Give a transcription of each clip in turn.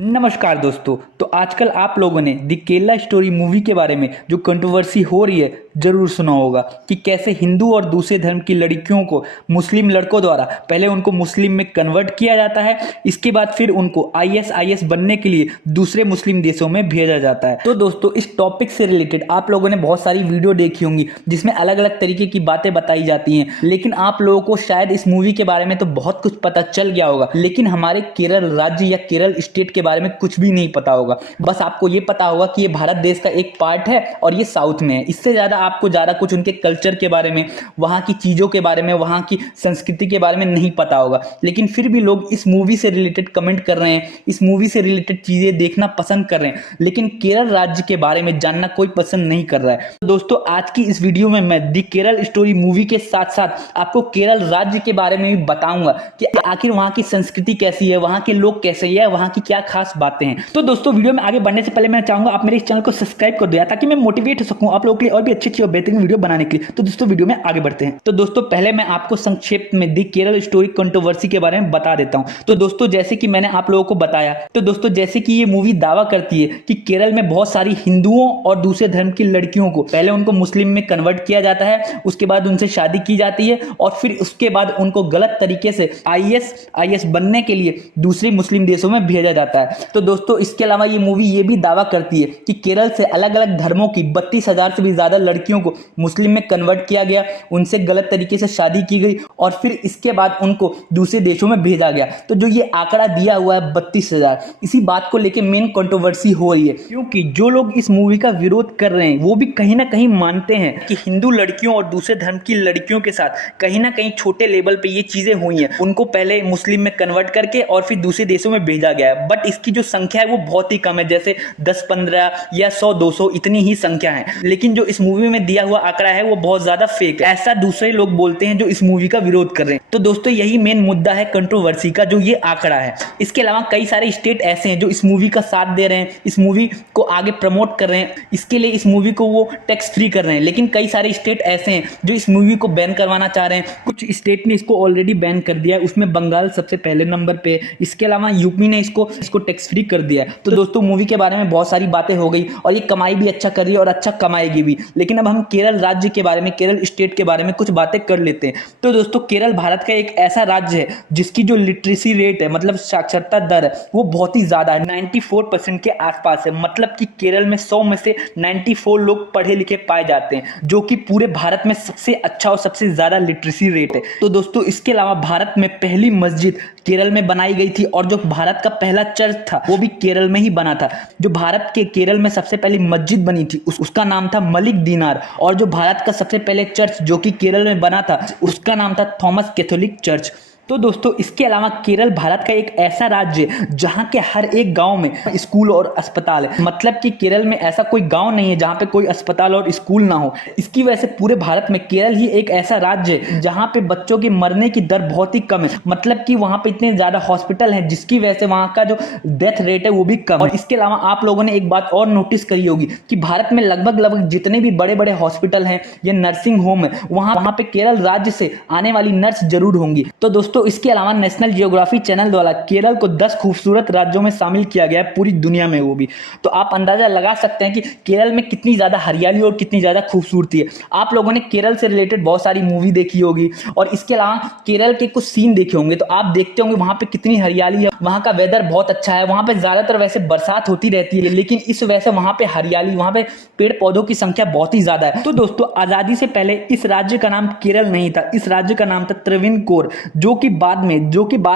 नमस्कार दोस्तों। तो आजकल आप लोगों ने द केरला स्टोरी मूवी के बारे में जो कंट्रोवर्सी हो रही है जरूर सुना होगा कि कैसे हिंदू और दूसरे धर्म की लड़कियों को मुस्लिम लड़कों द्वारा पहले उनको मुस्लिम में कन्वर्ट किया जाता है, इसके बाद फिर उनको आईएस बनने के लिए दूसरे मुस्लिम देशों में भेजा जाता है। तो दोस्तों इस टॉपिक से रिलेटेड आप लोगों ने बहुत सारी वीडियो देखी होंगी जिसमें अलग अलग तरीके की बातें बताई जाती हैं, लेकिन आप लोगों को शायद इस मूवी के बारे में तो बहुत कुछ पता चल गया होगा, लेकिन हमारे केरल राज्य या केरल स्टेट के बारे में कुछ भी नहीं पता होगा। बस आपको ये पता होगा कि ये भारत देश का एक पार्ट है और ये साउथ में है। इससे ज्यादा आपको ज्यादा कुछ उनके कल्चर के बारे में, वहां की चीजों के बारे में, वहां की संस्कृति के बारे में नहीं पता होगा। लेकिन फिर भी लोग इस मूवी से रिलेटेड कमेंट कर रहे हैं, इस मूवी से रिलेटेड चीजें देखना पसंद कर रहे हैं, लेकिन केरल राज्य के बारे में जानना कोई पसंद नहीं कर रहा है। तो दोस्तों आज की इस वीडियो में मैं द केरल स्टोरी मूवी के साथ साथ आपको केरल राज्य के बारे में भी बताऊंगा कि आखिर वहां की संस्कृति कैसी है, वहां के लोग कैसे हैं, वहां की क्या खास बातें हैं। तो दोस्तों वीडियो में आगे बढ़ने से पहले मैं चाहूंगा आप मेरे इस चैनल को सब्सक्राइब कर दो ताकि मैं मोटिवेट हो सकूं आप लोगों के लिए और भी अच्छी और बेहतरीन वीडियो बनाने के लिए। तो दोस्तों वीडियो में आगे बढ़ते हैं। तो दोस्तों पहले मैं आपको संक्षेप में दी केरल स्टोरी कंट्रोवर्सी के बारे में बता देता हूं। तो दोस्तों जैसे कि मैंने आप लोगों को बताया, तो दोस्तों जैसे कि ये मूवी दावा करती है कि केरल में बहुत सारी हिंदुओं और दूसरे धर्म की लड़कियों को पहले उनको मुस्लिम में कन्वर्ट किया जाता है, उसके बाद उनसे शादी की जाती है और फिर उसके बाद उनको गलत तरीके से आईएस बनने के लिए दूसरे मुस्लिम देशों में भेजा जाता है। तो दोस्तों इसके अलावा ये मूवी ये भी दावा करती है कि केरल से अलग अलग धर्मों की 32,000 से भी ज्यादा लड़कियों को मुस्लिम में कन्वर्ट किया गया, उनसे गलत तरीके से शादी की गई और फिर इसके बाद उनको दूसरे देशों में भेजा गया। तो जो ये आंकड़ा दिया हुआ है 32,000, इसी बात को लेकर मेन कंट्रोवर्सी हो रही है, क्योंकि जो लोग इस मूवी का विरोध कर रहे हैं वो भी कहीं ना कहीं मानते हैं कि हिंदू लड़कियों और दूसरे धर्म की लड़कियों के साथ कहीं ना कहीं छोटे लेवल पे ये चीजें हुई हैं, उनको पहले मुस्लिम में कन्वर्ट करके और फिर दूसरे देशों में भेजा गया है। बट इसकी जो संख्या है वो बहुत ही कम है, जैसे 10-15 या 100-200 इतनी ही संख्या है। लेकिन जो इस मूवी में दिया हुआ आंकड़ा है वो बहुत ज्यादा फेक है, ऐसा दूसरे लोग बोलते हैं जो इस मूवी का विरोध कर रहे हैं। तो दोस्तों यही मेन मुद्दा है कंट्रोवर्सी का, जो ये आंकड़ा है। इसके अलावा कई सारे स्टेट ऐसे हैं जो इस मूवी का साथ दे रहे हैं, इस मूवी को आगे प्रमोट कर रहे हैं, इसके लिए इस मूवी को वो टैक्स फ्री कर रहे हैं। लेकिन कई सारे स्टेट ऐसे हैं जो इस मूवी को बैन करवाना चाह रहे हैं। कुछ स्टेट ने इसको ऑलरेडी बैन कर दिया है, उसमें बंगाल सबसे पहले नंबर पे। इसके अलावा यूपी ने इसको टैक्स फ्री कर दिया है। तो दोस्तों मूवी के बारे में बहुत सारी बातें हो गई और ये कमाई भी अच्छा कर रही है और अच्छा कमाएगी भी। लेकिन अब हम केरल राज्य के बारे में, केरल स्टेट के बारे में कुछ बातें कर लेते हैं। तो दोस्तों केरल भारत का एक ऐसा राज्य है जिसकी जो लिटरेसी रेट है, मतलब साक्षरता दर है, वो बहुत ही ज्यादा है, 94% के आसपास है। मतलब कि केरल में 100 में से 94 लोग पढ़े लिखे पाए जाते हैं, जो कि पूरे भारत में सबसे अच्छा और सबसे ज्यादा लिटरेसी रेट है। तो दोस्तों इसके अलावा भारत में पहली मस्जिद केरल में बनाई गई थी और जो भारत का पहला चर्च था वो भी केरल में ही बना था। जो भारत के केरल में सबसे पहली मस्जिद बनी थी उसका नाम था मलिक दीनार, और जो भारत का सबसे पहले चर्च जो कि केरल में बना था उसका नाम था थॉमस कैथोलिक चर्च। तो दोस्तों इसके अलावा केरल भारत का एक ऐसा राज्य है जहां के हर एक गांव में स्कूल और अस्पताल है। मतलब कि केरल में ऐसा कोई गांव नहीं है जहां पे कोई अस्पताल और स्कूल ना हो। इसकी वजह से पूरे भारत में केरल ही एक ऐसा राज्य है जहां पे बच्चों के मरने की दर बहुत ही कम है। मतलब कि वहां पे इतने ज्यादा हॉस्पिटल हैं जिसकी वजह से वहां का जो डेथ रेट है वो भी कम है। और इसके अलावा आप लोगों ने एक बात और नोटिस करी होगी कि भारत में लगभग जितने भी बड़े बड़े हॉस्पिटल हैं या नर्सिंग होम है, वहां पे केरल राज्य से आने वाली नर्स जरूर होंगी। तो दोस्तों इसके अलावा नेशनल जियोग्राफी चैनल द्वारा केरल को 10 खूबसूरत राज्यों में शामिल किया गया है पूरी दुनिया में, वो भी। तो आप अंदाजा लगा सकते हैं कि केरल में कितनी ज्यादा हरियाली और कितनी ज्यादा खूबसूरती है। आप लोगों ने केरल से रिलेटेड बहुत सारी मूवी देखी होगी और इसके अलावा केरल के कुछ सीन देखे होंगे, तो आप देखते होंगे वहां पे कितनी हरियाली है, वहां का वेदर बहुत अच्छा है। वहां पे ज्यादातर वैसे बरसात होती रहती है, लेकिन इस वजह से वहां पे हरियाली, वहां पे पेड़ पौधों की संख्या बहुत ही ज्यादा है। तो दोस्तों आजादी से पहले इस राज्य का नाम केरल नहीं था, इस राज्य का नाम था त्रावणकोर, जो कि बाद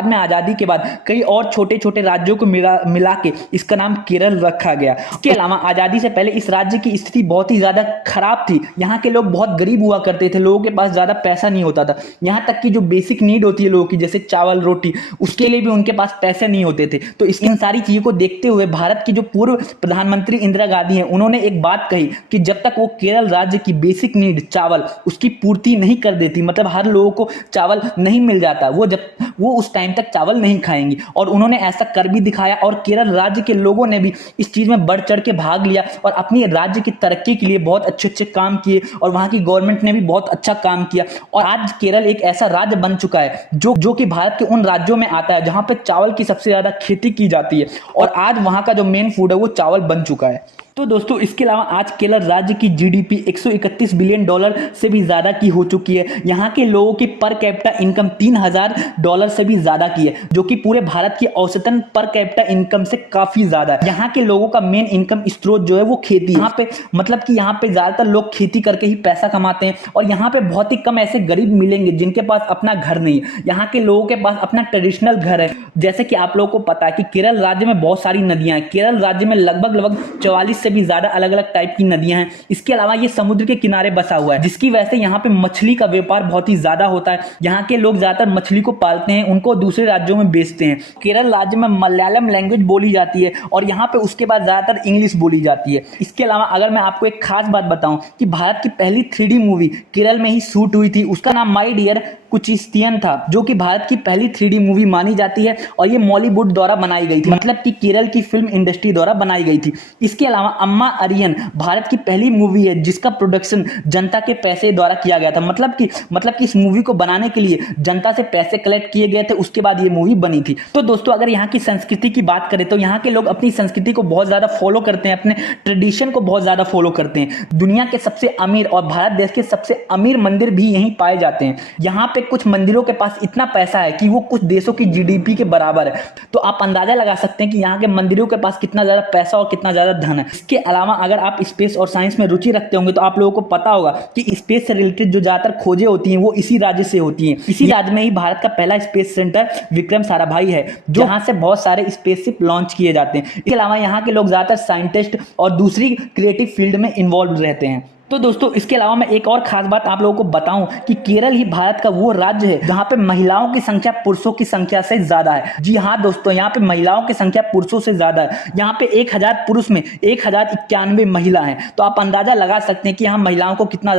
में आजादी के बाद कई और छोटे छोटे राज्यों को मिला के इसका नाम केरल रखा गया। इसके अलावा आजादी से पहले इस राज्य की स्थिति बहुत ही ज्यादा खराब थी। यहाँ के लोग बहुत गरीब हुआ करते थे, लोगों के पास ज्यादा पैसा नहीं होता था। यहाँ तक कि जो बेसिक नीड होती है लोगों की, जैसे चावल रोटी, उसके लिए भी उनके पास पैसे नहीं होते थे। तो इन सारी चीजों को देखते हुए भारत की जो पूर्व प्रधानमंत्री इंदिरा गांधी है, उन्होंने एक बात कही कि जब तक वो केरल राज्य की बेसिक नीड चावल उसकी पूर्ति नहीं कर देती, मतलब हर लोगों को चावल नहीं मिल जाता, वो उस टाइम तक चावल नहीं खाएंगी, और उन्होंने ऐसा कर भी दिखाया। और केरल राज्य के लोगों ने भी इस चीज में बढ़ चढ़ के भाग लिया और अपनी राज्य की तरक्की के लिए बहुत अच्छे अच्छे काम किए, और वहां की गवर्नमेंट ने भी बहुत अच्छा काम किया। और आज केरल एक ऐसा राज्य बन चुका है जो कि भारत के उन राज्यों में आता है जहां पे चावल की सबसे ज्यादा खेती की जाती है, और आज वहां का जो मेन फूड है वो चावल बन चुका है। तो दोस्तों, इसके अलावा आज केरल राज्य की जीडीपी 131 बिलियन डॉलर से भी ज़्यादा की हो चुकी है। यहाँ के लोगों की पर कैपिटा इनकम $3000 से भी ज़्यादा की है, जो कि पूरे भारत की औसतन पर कैपिटा इनकम से काफ़ी ज़्यादा है। यहाँ के लोगों का मेन इनकम स्रोत जो है वो खेती है। यहाँ पे मतलब कि यहाँ पे ज़्यादातर लोग खेती करके ही पैसा कमाते हैं, और यहाँ पे बहुत ही कम ऐसे गरीब मिलेंगे जिनके पास अपना घर नहीं है। यहाँ के लोगों के पास अपना ट्रेडिशनल घर है। जैसे कि आप लोगों को पता है कि केरल राज्य में बहुत सारी नदियाँ हैं। केरल राज्य में लगभग 44 से भी ज्यादा अलग अलग टाइप की नदियां हैं। इसके अलावा ये समुद्र के किनारे बसा हुआ है, जिसकी वजह से यहाँ पे मछली का व्यापार बहुत ही ज्यादा होता है। यहाँ के लोग ज्यादातर मछली को पालते हैं, उनको दूसरे राज्यों में बेचते हैं। केरल राज्य में मलयालम लैंग्वेज बोली जाती है, और यहाँ पे उसके बाद ज्यादातर इंग्लिश बोली जाती है। इसके अलावा अगर मैं आपको एक खास बात बताऊं कि भारत की पहली 3D मूवी केरल में ही शूट हुई थी। उसका नाम माई डियर कुचिस्तियन था, जो कि भारत की पहली 3D मूवी मानी जाती है, और ये मॉलीवुड द्वारा बनाई गई थी, मतलब कि केरल की फिल्म इंडस्ट्री द्वारा बनाई गई थी। इसके अलावा अम्मा अरियन भारत की पहली मूवी है जिसका प्रोडक्शन जनता के पैसे द्वारा किया गया था, मतलब कि इस मूवी को बनाने के लिए जनता से पैसे कलेक्ट किए गए थे, उसके बाद ये मूवी बनी थी। तो दोस्तों, अगर यहाँ की संस्कृति की बात करें तो यहाँ के लोग अपनी संस्कृति को बहुत ज्यादा फॉलो करते हैं, अपने ट्रेडिशन को बहुत ज्यादा फॉलो करते हैं। दुनिया के सबसे अमीर और भारत देश के सबसे अमीर मंदिर भी यहीं पाए जाते हैं। यहाँ पे कुछ मंदिरों के पास इतना पैसा है कि वो कुछ देशों की जीडीपी के बराबर है। तो आप अंदाजा लगा सकते हैं कि यहाँ के मंदिरों के पास कितना ज्यादा पैसा और कितना ज्यादा धन है। इसके अलावा अगर आप स्पेस और साइंस में रुचि रखते होंगे तो आप लोगों को पता होगा कि स्पेस से रिलेटेड जो ज्यादातर खोजें होती हैं वो इसी राज्य से होती हैं। इसी राज्य में ही भारत का पहला स्पेस सेंटर विक्रम साराभाई है, जहां से बहुत सारे स्पेसशिप लॉन्च किए जाते हैं। इसके अलावा यहाँ के लोग ज्यादातर साइंटिस्ट और दूसरी क्रिएटिव फील्ड में इन्वॉल्व रहते हैं। तो दोस्तों, इसके अलावा मैं एक और खास बात आप लोगों को बताऊं कि केरल ही भारत का वो राज्य है जहां पे महिलाओं की संख्या पुरुषों की संख्या से ज्यादा है। जी हाँ दोस्तों, यहाँ पे महिलाओं की संख्या पुरुषों से ज्यादा है। यहाँ पे 1000 पुरुष में 1091 महिला हैं। तो आप अंदाजा लगा सकते हैं कि यहाँ महिलाओं को कितना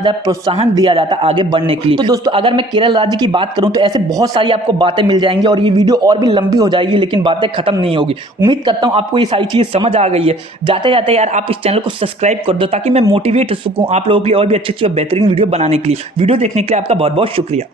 ज्यादा प्रोत्साहन दिया जाता है आगे बढ़ने के लिए। तो दोस्तों, अगर मैं केरल राज्य की बात करूं तो ऐसे बहुत सारी आपको बातें मिल जाएंगी, और ये वीडियो और भी लंबी हो जाएगी, लेकिन बातें खत्म नहीं होगी। उम्मीद करता हूं आपको ये सारी चीजें समझ आ गई है। जाते जाते यार आप इस चैनल को सब्सक्राइब कर दो, ताकि मैं मोटिवेट हो सकूं आप लोगों की और भी अच्छी अच्छी और बेहतरीन वीडियो बनाने के लिए। वीडियो देखने के लिए आपका बहुत बहुत शुक्रिया।